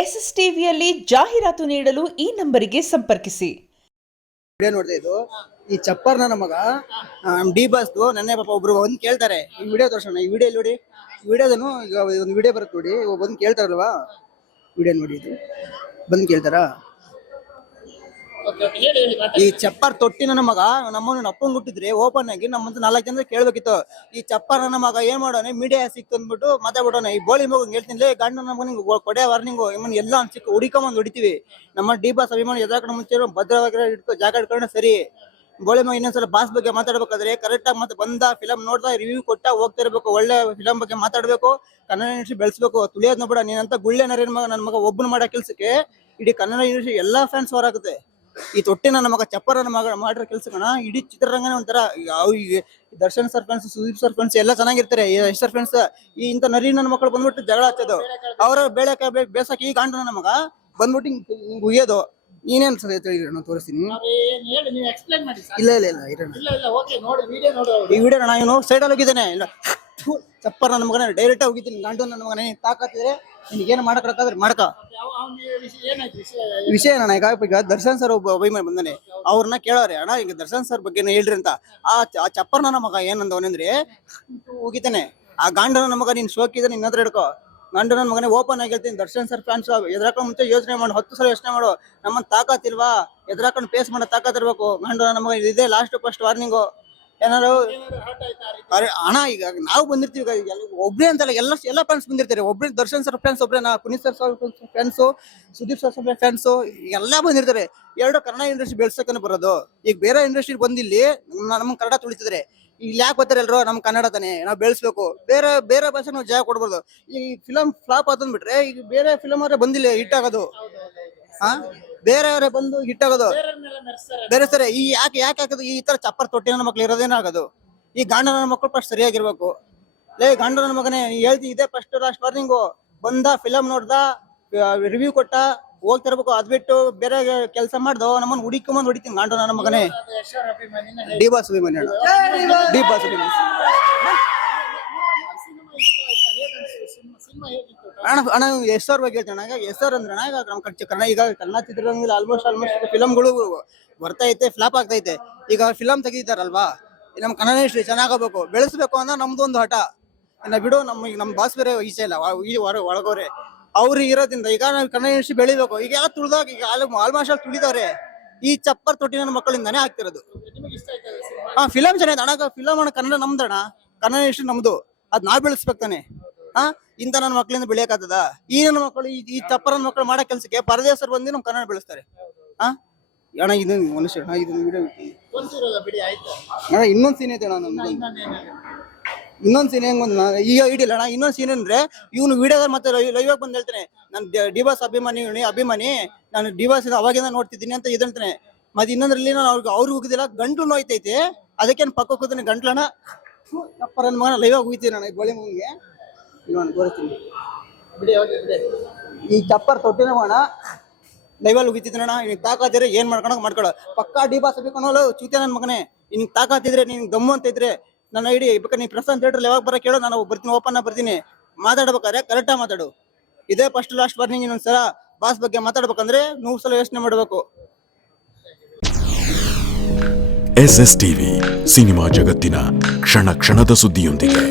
S S ಟಿವಿಯಲ್ಲಿ ಜಾಹೀರಾತು ನೀಡಲು ಈ ನಂಬರಿಗೆ ಸಂಪರ್ಕಿಸಿ. ವಿಡಿಯೋ ನೋಡ್ತಾ ಇದು ಈ ಚಪ್ಪರ್ ನನ್ನ ಮಗ ಡಿ ಬಾಸ್ದು ನನ್ನೇ ಪಾಪ ಒಬ್ರು ಬಂದು ಕೇಳ್ತಾರೆ ಈ ವಿಡಿಯೋ ತೋರ್ಸೋಣ. ಈ ವಿಡಿಯೋ ನೋಡಿ, ಈ ವಿಡಿಯೋದನ್ನು ಈಗ ಒಂದು ವಿಡಿಯೋ ಬರುತ್ತೆ ನೋಡಿ, ಬಂದು ಕೇಳ್ತಾರಲ್ವಾ, ವಿಡಿಯೋ ನೋಡಿ, ಇದು ಬಂದು ಕೇಳ್ತಾರ. ಈ ಚಪ್ಪರ್ ತೊಟ್ಟಿ ನನ್ನ ಮಗ ನಮ್ಮನ್ನು ಅಪ್ಪಂಗ್ ಹುಟ್ಟಿದ್ರೆ ಓಪನ್ ಆಗಿ ನಮ್ಮಂತ 4 ಜನ ಕೇಳ್ಬೇಕಿತ್ತು. ಈ ಚಪ್ಪರ್ ನನ್ನ ಮಗ ಏನ್ ಮಾಡೋಣ, ಮೀಡಿಯಾ ಸಿಕ್ತು ಅಂದ್ಬಿಟ್ಟು ಮಾತಾಡ್ಬಿಟ್ಟೋಣ. ಈ ಬೋಳಿ ಮಗ ಹೇಳ್ತೀನಿ, ಗಂಡ ನಮ್ಮನಿಗೆ ಕೊಡೆ ವಾರ್ನಿಂಗ್ ಇಮ್ಮನ್ ಎಲ್ಲ ಸಿಕ್ಕ ಹುಡಿಕೊಂಬಂದು ಹೊಡಿತೀವಿ. ನಮ್ಮ ಡಿ ಬಾಸ್ ಅಭಿಮಾನಿ ಎದಾಕಡೆ ಮುಂಚೆ ಭದ್ರವಾಗಿ ಜಾಗ ಇಟ್ಕೊಂಡ್ರೆ ಸರಿ. ಬೋಳಿ ಮಗ ಇನ್ನೊಂದ್ಸಲ ಬಾಸ್ ಬಗ್ಗೆ ಮಾತಾಡ್ಬೇಕಾದ್ರೆ ಕರೆಕ್ಟ್ ಆಗಿ ಮತ್ತೆ ಬಂದ ಫಿಲಮ್ ನೋಡ್ತಾ ರಿವ್ಯೂ ಕೊಟ್ಟ ಹೋಗ್ತಿರ್ಬೇಕು. ಒಳ್ಳೆ ಫಿಲಮ್ ಬಗ್ಗೆ ಮಾತಾಡ್ಬೇಕು, ಕನ್ನಡ ಇಂಡಸ್ಟ್ರಿ ಬೆಳೆಸ್ಬೇಕು. ತುಳಿಯೋದ್ ಬಿಡ ನೀನಂತ ಗುಳ್ಳೆ ನರೇನ್ ಮಗ ನನ್ನ ಮಗ ಒಬ್ಬನ ಮಾಡೋ ಕೆಲ್ಸಕ್ಕೆ ಇಡೀ ಕನ್ನಡ ಇಂಡಸ್ಟ್ರಿ ಎಲ್ಲಾ ಫ್ಯಾನ್ಸ್ ಹೊರಾಗುತ್ತೆ. ಈ ತೊಟ್ಟಿ ನನ್ನ ಮಗ ಚಪ್ಪರ ನನ್ನ ಮಗ ಮಾಡಿರೋ ಕೆಲ್ಸಗಣ ಇಡೀ ಚಿತ್ರರಂಗನೇ ಒಂಥರ. Darshan sir friends, Sudeep sir friends ಎಲ್ಲ ಚೆನ್ನಾಗಿರ್ತಾರೆ. ಯಶ್ ಸರ್ ಫ್ರೆಂಡ್ಸ್ ಈ ಇಂಥ ನರಿ ನನ್ನ ಮಕ್ಕಳು ಬಂದ್ಬಿಟ್ಟು ಜಗಳ ಹಚ್ಚೋದು, ಅವರ ಬೇಳೆ ಬೇಸಕ್ಕೆ ಈ ಗಂಡು ನನ್ನ ಮಗ ಬಂದ್ಬಿಟ್ಟು ಹಿಂಗ್ ಉಯ್ಯೋದು. ನೀನೇನ್ ತೋರಿಸ್ತೀನಿ. ಇಲ್ಲ ಇಲ್ಲ ಇಲ್ಲ ಇರೋಣ, ಈ ವಿಡಿಯೋ ನಾನು ಸೈಡಲ್ಲಿ ಹೋಗಿದ್ದೇನೆ. ಇಲ್ಲ ಚಪ್ಪರ್ ನನ್ನ ಮಗನ ಡೈರೆಕ್ಟ್ ಹೋಗಿದ್ದೀನಿ. ಗಂಡು ನನ್ನ ಮಗನ ತಾಕತ್ತಿದ್ರೆ ನಿನಗೇನು ಮಾಡಕ್ಕಾದ್ರೆ ಮಾಡ್ಕ. ವಿಷಯ ಅಣ್ಣ, ಈಗ ದರ್ಶನ್ ಸರ್ ಒಬ್ಬ ಅಭಿಮಾನಿ ಬಂದಾನೆ, ಅವ್ರನ್ನ ಕೇಳೋರೆ ಅಣ್ಣ ಈಗ ದರ್ಶನ್ ಸರ್ ಬಗ್ಗೆ ಹೇಳ್ರಿ ಅಂತ. ಆ ಚಪ್ಪರ್ ನನ್ನ ಮಗ ಏನಂದವನಂದ್ರೆ ಹೋಗಿದ್ದಾನೆ, ಆ ಗಾಂಡ ನನ್ನ ಮಗ ನೀನ್ ಶೋಕಿದ್ರೆ ನಿನ್ನ ಹತ್ರ ಹಿಡ್ಕೋ. ಗಂಡು ನನ್ನ ಮಗನೇ ಓಪನ್ ಆಗಿ ಹೇಳ್ತೀನಿ, ದರ್ಶನ್ ಸರ್ ಫ್ಯಾನ್ಸ್ ಎದ್ರಾಕೊಂಡು ಮುಂಚೆ ಯೋಚನೆ ಮಾಡು, 10 ಸಲ ಯೋಚನೆ ಮಾಡು. ನಮ್ಮನ್ನ ತಾಕತ್ತಿಲ್ವಾ, ಎದ್ರಾಕೊಂಡು ಫೇಸ್ ಮಾಡೋ ತಾಕತ್ತಿರ್ಬೇಕು. ಗಂಡು ನನ್ನ ಮಗ ಇದೇ ಲಾಸ್ಟ್ ಫಸ್ಟ್ ವಾರ್ನಿಂಗು. ಏನಾರು ಅರೆ ಅಣ್ಣ, ಈಗ ನಾವು ಬಂದಿರ್ತೀವಿ, ಒಬ್ರೇ ಅಂತಲ್ಲ ಎಲ್ಲ ಫ್ಯಾನ್ಸ್ ಬಂದಿರ್ತಾರೆ. ಒಬ್ರೇ ದರ್ಶನ್ ಸರ್ ಫ್ಯಾನ್ಸ್ ಒಬ್ರೇ, Puneeth sir fans, Sudeep sir fans ಎಲ್ಲ ಬಂದಿರ್ತಾರೆ. ಎರಡು ಕನ್ನಡ ಇಂಡಸ್ಟ್ರಿ ಬೆಳ್ಸಕ್ಕನೆ ಬರೋದು. ಈಗ ಬೇರೆ ಇಂಡಸ್ಟ್ರಿ ಬಂದಿಲ್ಲಿ ನಮ್ ಕನ್ನಡ ತುಳಿತಿದ್ರೆ ಇಲ್ಲಿ ಯಾಕೆ ಬರ್ತಾರೆ ಎಲ್ರು? ನಮ್ ಕನ್ನಡ ತಾನೆ ನಾವು ಬೆಳೆಸ್ಬೇಕು. ಬೇರೆ ಭಾಷೆ ನಾವು ಜಾಗ ಕೊಡ್ಬಾರ್ದು. ಈ ಫಿಲಮ್ ಫ್ಲಾಪ್ ಆತಂದ್ಬಿಟ್ರೆ ಈಗ ಬೇರೆ ಫಿಲಮ್ ಅವರೇ ಬಂದಿಲ್ಲ ಹಿಟ್ ಆಗೋದು. ಬೇರೆಯವರೇ ಬಂದು ಹಿಟ್ ಆಗೋದು ಬೇರೆ ಸರಿ. ಈ ಯಾಕೆ ಹಾಕೋದು? ಈ ತರ ಚಪ್ಪರ್ ತೊಟ್ಟಿ ನನ್ನ ಮಕ್ಳು ಇರೋದೇನಾಗೋದು? ಈ ಗಂಡ ನನ್ನ ಮಕ್ಕಳು ಫಸ್ಟ್ ಸರಿಯಾಗಿರ್ಬೇಕು. ಗಂಡ ನನ್ನ ಮಗನೇ ಹೇಳ್ತಿ, ಇದೇ ಫಸ್ಟ್ ಲಾಸ್ಟ್ ವಾರ್ನಿಂಗು. ಬಂದ ಫಿಲಮ್ ನೋಡ್ದ, ರಿವ್ಯೂ ಕೊಟ್ಟ, ಹೋಗ್ತಿರ್ಬೇಕು. ಅದ್ ಬಿಟ್ಟು ಬೇರೆ ಕೆಲಸ ಮಾಡ್ದೋ ನಮ್ಮನ್ನ ಹುಡಿಕೊಂಬಂದ್ ಹೊಡಿತೀನಿ. ಗಂಡ ನನ್ನ ಮಗನೇ ಡಿ ಬಾಸ್ ಅಭಿಮಾನಿ ಅಣ್ಣ, ಡಿ ಬಾಸ್ ಅಭಿಮಾನಿ ಅಣ್ಣ. ಎಸ್ ಆರ್ ಬಗ್ಗೆ ಹೇಳ್ತಾನೆ. ಎಸ್ ಆರ್ ಅಂದ್ರೆ ನಮ್ಮ ಕನ್ನಡ ಈಗ ಕನ್ನಡ ಚಿತ್ರರಂಗದಲ್ಲಿ ಆಲ್ಮೋಸ್ಟ್ ಫಿಲಮ್ಗಳು ಬರ್ತಾ ಐತೆ, ಫ್ಲಾಪ್ ಆಗ್ತೈತೆ. ಈಗ ಫಿಲಮ್ ತೆಗಿತಾರಲ್ವಾ, ನಮ್ಮ ಕನ್ನಡ ಇಂಡಸ್ಟ್ರಿ ಚೆನ್ನಾಗಬೇಕು, ಬೆಳೆಸ್ಬೇಕು ಅನ್ನೋ ನಮ್ದು ಒಂದು ಹಠ. ಇನ್ನ ಬಿಡು, ನಮ್ಮ ಬಾಸ್ ಬೇರೆ ಈಚೆ ಇಲ್ಲ, ಒಳಗೋರೆ ಅವ್ರು ಇರೋದ್ರಿಂದ ಈಗ ನಾವು ಕನ್ನಡ ಇಂಡಸ್ಟ್ರಿ ಬೆಳಿಬೇಕು. ಈಗ ಎಲ್ಲ ತುಳಿದಾಗ ಈಗ ಆಲ್ಮೋಸ್ಟ್ ಅಲ್ಲಿ ತುಳಿದವ್ರೆ. ಈ ಚಪ್ಪರ್ ತೊಟ್ಟಿ ನನ್ನ ಮಕ್ಕಳಿಂದಾನೇ ಆಗ್ತಿರೋದು. ಫಿಲಮ್ ಚೆನ್ನಾಗಿದೆ ಅಣ್ಣ, ಫಿಲಮ್ ಅಣ್ಣ, ಕನ್ನಡ ನಮ್ದಣ್ಣ, ಕನ್ನಡ ಇಂಡಸ್ಟ್ರಿ ನಮ್ದು, ಅದ್ ನಾವ್ ಬೆಳೆಸ್ಬೇಕು ತಾನೆ. ಇಂಥ ನನ್ನ ಮಕ್ಕಳಿಂದ ಬೆಳೆಯಕ್ಕಾಗ್ತದ? ಈ ನನ್ನ ಮಕ್ಕಳು ಈ ಚಪ್ಪರ ನನ್ನ ಮಕ್ಕಳು ಮಾಡೋ ಕೆಲ್ಸಕ್ಕೆ ಪರದೇಶರು ಬಂದು ನಮ್ ಕನ್ನಡ ಬೆಳೆಸ್ತಾರೆ. ಅಣ್ಣ ಇದೊಂದು ಮನುಷ್ಯ ಇದೊಂದು ವಿಡಿಯೋ ಅಣ್ಣ. ಇನ್ನೊಂದ್ ಸೀನ್ ಐತೆ ಅಣ್ಣ, ಇನ್ನೊಂದ್ ಸೀನ್ ಹೆಂಗ್ ಈಗ ಹಿಡಿಯಲ್ಲ ಅಣ್ಣ. ಇನ್ನೊಂದ್ ಸೀನ್ ಅಂದ್ರೆ ಇವನು ವಿಡಿಯೋದಲ್ಲಿ ಮತ್ತೆ ಲೈವ್ ಆಗಿ ಬಂದು ಹೇಳ್ತಾನೆ, ನಾನು ಡಿವಾಸ್ ಅಭಿಮಾನಿ, ನಾನು ಡಿವಾಸ್ ಅವಾಗಿಂದ ನೋಡ್ತಿದ್ದೀನಿ ಅಂತ ಇದಂತಾನೆ. ಮತ್ತೆ ಇನ್ನೊಂದ್ರಲ್ಲಿ ನಾನು ಅವ್ರಿಗೆ ಹೋಗಿದ್ದಿಲ್ಲ, ಗಂಟ್ಲು ನೋಯ್ತೈತೆ, ಅದಕ್ಕೆ ಪಕ್ಕ ಹೋಗ್ತಾನೆ ಗಂಟ್ಲಣ್ಣ. ಚಪ್ಪರ ಮಗನ ಲೈವ್ ಆಗಿ ಹೋಗ್ತೀನಿ ಅಣ್ಣ. ಗೋಳಿ ಮಗನಿಗೆ ತೋರಿಸ್ತೀನಿ. ಈ ಚಪ್ಪರ್ ತೊಟ್ಟಿನ ಮಗನ ಲೈವಲ್ಲಿ ಹೋಗಿತಿದ್ರಣ್ಣ. ನಿನ್ ತಾಕಾತಿದ್ರೆ ಏನ್ ಮಾಡ್ಕೊಳ್ಳೋ ಪಕ್ಕಾ ಡಿ ಬಾಸ್ ಬೇಕು ಚೂತೆ ನನ್ನ ಮಗನೇ. ನಿನ್ ತಾಕಾತಿದ್ರೆ, ನಿನ್ ದಮ್ಮು ಅಂತ ಇದ್ರೆ ನನ್ನ ಐಡಿ ಬೇಕಾದ್ರೆ ನೀನ್ ಪ್ರಶಾಂತ್ ಥಿಯೇಟರ್ ಯಾವಾಗ ಬರ ಕೇಳೋ, ನಾನು ಬರ್ತೀನಿ, ಓಪನ್ ಬರ್ತೀನಿ. ಮಾತಾಡ್ಬೇಕಾದ್ರೆ ಕರೆಕ್ಟಾಗಿ ಮಾತಾಡು. ಇದೇ ಫಸ್ಟ್ ಲಾಸ್ಟ್ ವಾರ್ನಿಂಗ್. ಇನ್ನೊಂದ್ಸಲ ಬಾಸ್ ಬಗ್ಗೆ ಮಾತಾಡ್ಬೇಕಂದ್ರೆ 100 ಸಲ ಯೋಚನೆ ಮಾಡಬೇಕು. ಎಸ್ಎಸ್ ಟಿವಿ ಸಿನಿಮಾ ಜಗತ್ತಿನ ಕ್ಷಣ ಕ್ಷಣದ ಸುದ್ದಿಯೊಂದಿಗೆ.